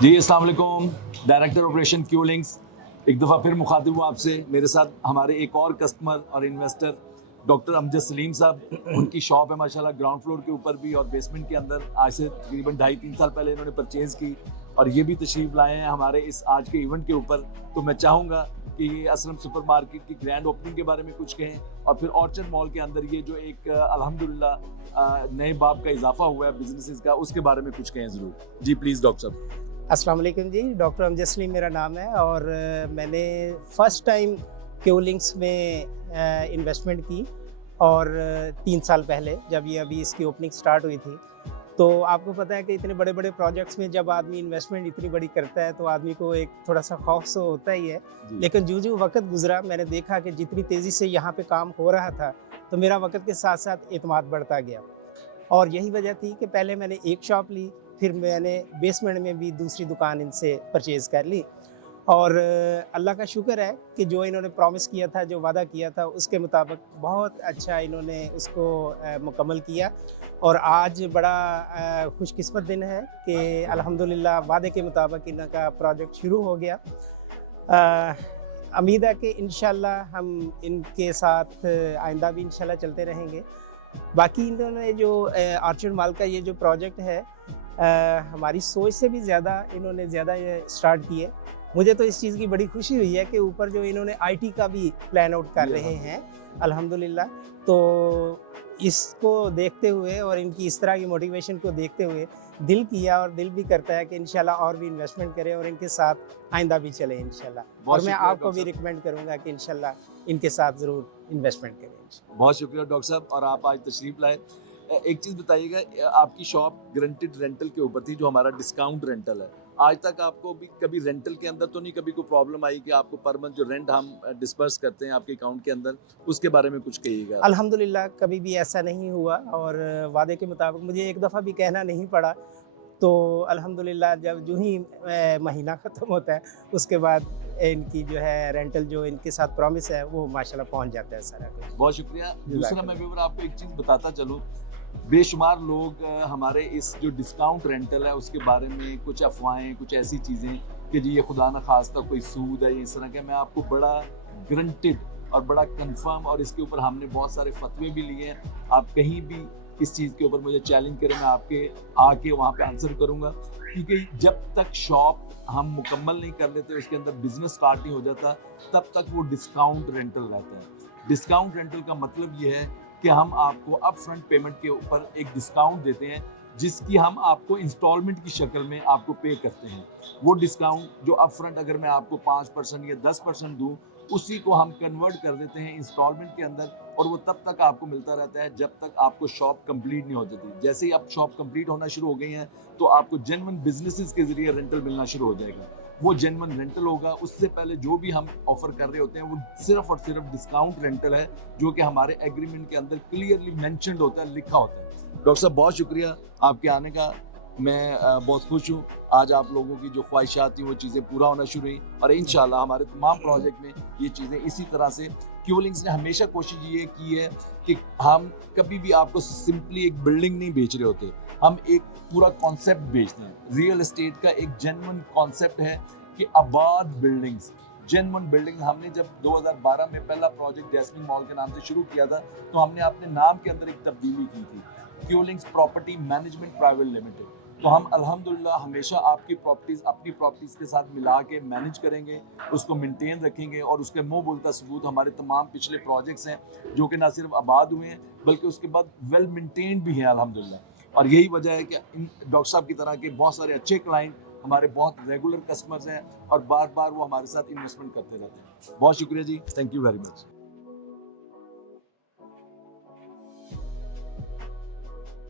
जी अस्सलाम वालेकुम, director operation Q links. एक दफ़ा फिर मुखातिब हूँ आपसे। मेरे साथ हमारे एक और कस्टमर और इन्वेस्टर डॉक्टर अमजद सलीम साहब। उनकी शॉप है माशाल्लाह ग्राउंड फ्लोर के ऊपर भी और बेसमेंट के अंदर। आज से तकरीबन 2.5-3 साल पहले इन्होंने परचेज़ की और ये भी तशरीफ़ लाए हैं हमारे इस आज के इवेंट के ऊपर। तो मैं चाहूँगा कि ये असलम सुपर मार्केट की ग्रैंड ओपनिंग के बारे में कुछ कहें और फिर ऑर्चर्ड मॉल के अंदर ये जो एक अल्हम्दुलिल्लाह नए बाब का इजाफा हुआ है बिजनेसेस का, उसके बारे में कुछ कहें ज़रूर। जी प्लीज़ डॉक्टर साहब। अस्सलाम वालेकुम जी, डॉक्टर अमजद सलीम मेरा नाम है और मैंने फ़र्स्ट टाइम क्यूलिंग्स में इन्वेस्टमेंट की और 3 साल पहले जब ये अभी इसकी ओपनिंग स्टार्ट हुई थी। तो आपको पता है कि इतने बड़े-बड़े प्रोजेक्ट्स में जब आदमी इन्वेस्टमेंट इतनी बड़ी करता है तो आदमी को एक थोड़ा-सा खौफ तो होता ही है। लेकिन जो-जो वक़्त गुज़रा मैंने देखा कि जितनी तेज़ी से यहाँ पे काम हो रहा था, तो मेरा वक़्त के साथ-साथ एतमाद बढ़ता गया। और यही वजह थी कि पहले मैंने एक शॉप ली, फिर मैंने बेसमेंट में भी दूसरी दुकान इनसे परचेज़ कर ली और अल्लाह का शुक्र है कि जो इन्होंने प्रॉमिस किया था, जो वादा किया था, उसके मुताबिक बहुत अच्छा इन्होंने उसको मुकम्मल किया और आज बड़ा खुशकिस्मत दिन है कि अल्हम्दुलिल्लाह वादे के मुताबिक इनका प्रोजेक्ट शुरू हो गया। उम्मीद है कि इंशाल्लाह हम इनके साथ आइंदा भी इंशाल्लाह चलते रहेंगे। बाकी इन्होंने जो ऑर्चर्ड मॉल का ये जो प्रोजेक्ट है हमारी सोच से भी ज़्यादा ये स्टार्ट किए। मुझे तो इस चीज़ की बड़ी खुशी हुई है कि ऊपर जो इन्होंने आईटी का भी प्लान आउट कर रहे हैं अल्हम्दुलिल्लाह। तो इसको देखते हुए और इनकी इस तरह की मोटिवेशन को देखते हुए दिल किया और दिल भी करता है कि इंशाल्लाह और भी इन्वेस्टमेंट करें और इनके साथ आइंदा भी चले इंशाल्लाह। और मैं आपको भी रिकमेंड करूँगा कि इंशाल्लाह इनके साथ ज़रूर इन्वेस्टमेंट करें। बहुत शुक्रिया डॉक्टर साहब, और आप आज तशरीफ़ लाए। एक चीज़ बताइएगा, आपकी शॉप गारंटीड रेंटल के ऊपर थी, जो हमारा डिस्काउंट रेंटल है। आज तक आपको भी कभी रेंटल के अंदर तो नहीं कभी कोई प्रॉब्लम आई कि आपको पर मंथ जो रेंट हम डिस्पर्स करते हैं आपके अकाउंट के अंदर, उसके बारे में कुछ कहिएगा? अल्हम्दुलिल्लाह कभी भी ऐसा नहीं हुआ और वादे के मुताबिक मुझे एक दफ़ा भी कहना नहीं पड़ा। तो अल्हम्दुलिल्लाह जब यूँ ही महीना ख़त्म होता है उसके बाद इनकी जो है रेंटल जो इनके साथ प्रॉमिस है वो माशाल्लाह पहुँच जाता है सारा कुछ। बहुत शुक्रिया। दूसरा मैं व्यूअर आपको एक चीज़ बताता चलूँ, बेशुमार लोग हमारे इस जो डिस्काउंट रेंटल है उसके बारे में कुछ अफवाहें, कुछ ऐसी चीज़ें कि जी ये खुदा न खास्ता कोई सूद है, इस तरह के। मैं आपको बड़ा गारंटेड और बड़ा कंफर्म, और इसके ऊपर हमने बहुत सारे फतवे भी लिए हैं। आप कहीं भी इस चीज़ के ऊपर मुझे चैलेंज करें, मैं आपके आके वहाँ पे आंसर करूँगा, क्योंकि जब तक शॉप हम मुकम्मल नहीं कर लेते, उसके अंदर बिजनेस स्टार्ट नहीं हो जाता, तब तक वो डिस्काउंट रेंटल रहता है। डिस्काउंट रेंटल का मतलब ये है कि हम आपको अप फ्रंट पेमेंट के ऊपर एक डिस्काउंट देते हैं, जिसकी हम आपको इंस्टॉलमेंट की शक्ल में आपको पे करते हैं। वो डिस्काउंट जो अप फ्रंट अगर मैं आपको 5% या 10% दूँ, उसी को हम कन्वर्ट कर देते हैं इंस्टॉलमेंट के अंदर, और वो तब तक आपको मिलता रहता है जब तक आपको शॉप कंप्लीट नहीं हो जाती। जैसे ही अब शॉप कंप्लीट होना शुरू हो गई हैं, तो आपको जेन्युइन बिजनेसेस के जरिए रेंटल मिलना शुरू हो जाएगा। वो जेन्युइन रेंटल होगा। उससे पहले जो भी हम ऑफर कर रहे होते हैं वो सिर्फ और सिर्फ डिस्काउंट रेंटल है, जो कि हमारे एग्रीमेंट के अंदर क्लियरली मेंशन्ड होता है, लिखा होता है। डॉक्टर साहब बहुत शुक्रिया आपके आने का। मैं बहुत खुश हूँ। आज आप लोगों की जो ख्वाहिशात थी वो चीज़ें पूरा होना शुरू हुई, और इंशाल्लाह हमारे तमाम प्रोजेक्ट में ये चीज़ें इसी तरह से। क्यूलिंग्स ने हमेशा कोशिश ये की है कि हम कभी भी आपको सिंपली एक बिल्डिंग नहीं बेच रहे होते, हम एक पूरा कॉन्सेप्ट बेचते हैं। रियल एस्टेट का एक जेन्युइन कॉन्सेप्ट है कि आबाद बिल्डिंग्स, जेन्युइन बिल्डिंग। हमने जब 2012 में पहला प्रोजेक्ट जैस्मिन मॉल के नाम से शुरू किया था, तो हमने अपने नाम के अंदर एक तब्दीली की थी, क्यूलिंग्स प्रॉपर्टी मैनेजमेंट प्राइवेट लिमिटेड। तो हम अल्हम्दुलिल्लाह हमेशा आपकी प्रॉपर्टीज़ अपनी प्रॉपर्टीज़ के साथ मिला के मैनेज करेंगे, उसको मेंटेन रखेंगे, और उसके मुँह बोलता सबूत हमारे तमाम पिछले प्रोजेक्ट्स हैं, जो कि ना सिर्फ आबाद हुए हैं बल्कि उसके बाद वेल मेंटेन्ड भी हैं अल्हम्दुलिल्लाह। और यही वजह है कि इन डॉक्टर साहब की तरह के बहुत सारे अच्छे क्लाइंट हमारे बहुत रेगुलर कस्टमर्स हैं, और बार बार वो हमारे साथ इन्वेस्टमेंट करते रहते हैं। बहुत शुक्रिया जी, थैंक यू वेरी मच।